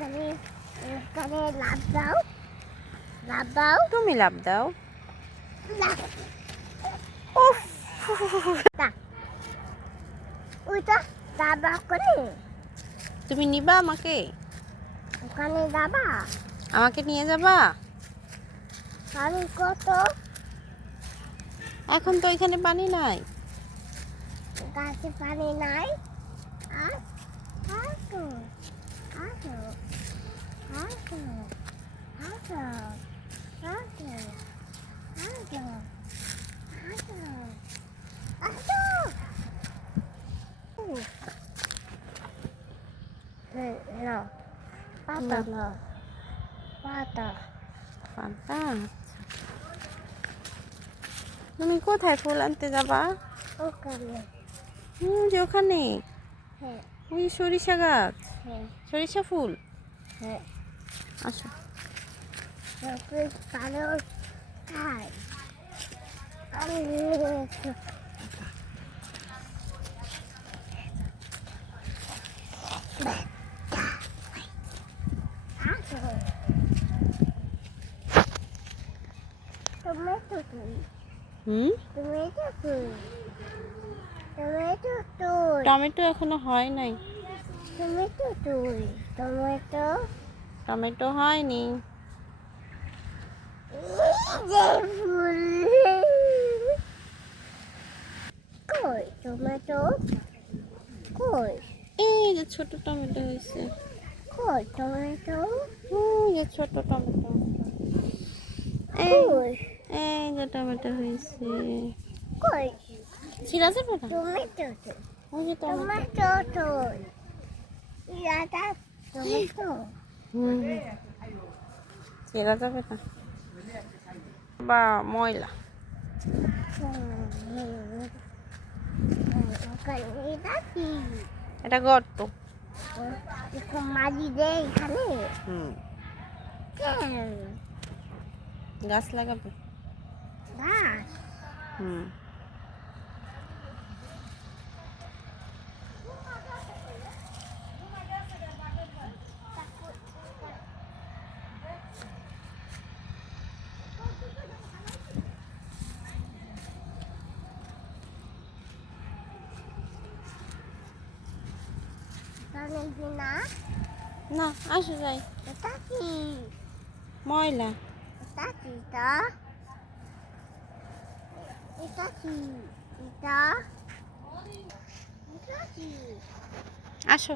এখানে এখানে লাফ দাও, লাফ দাও, তুমি লাভ দাও। লাফ। উফ, ওইটা দাবা করে তুমি নিবা আমাকে? ওখানে দাবা। আমাকে নিয়ে যাবা? পানি কত? এখন তো এখানে পানি নাই। গাছে পানি নাই। আর আসো, আসো, আসো, আসো, আসো, আসো, আসো, আসো। No, pata no, pata. পাতা? তুমি কোথায় ফুল আনতে যাবা? ওখানে। যে ওখানে হ্যাঁ, ওই সরিষা গাছ, হ্যাঁ, সরিষা ফুল। হ্যাঁ। আসো। তারপরে কালো খাই। আমি আসো। টমেটো তুই, টমেটো তুই, টমেটো তুই, টমেটো এখনো হয় নাই। টমেটো তুই, টমেটো। টমেটো হয়নি। যে ফুল কই টমেটো কই, এই যে ছোট টমেটো হয়েছে। কই টমেটো ওই যে ছোট টমেটো। এই কই, এই যে টমেটো হয়েছে। কই ছিঁড়া যাবে না? টমেটো তুই, ওই যে টমেটো। টমেটো তুই, ইয়াটা টমেটো। ছিঁড়া যাবে না বা ময়লা। ওখানে যাচ্ছি। এটা গর্ত। একটু মাটি দে এখানে। কেন গাছ লাগাবে। গাছ? তাহলে কি না? না, আসো যাই। এটা কি? ময়লা। এটা কি তা? এটা কি? এটা? এটা কি? আসো।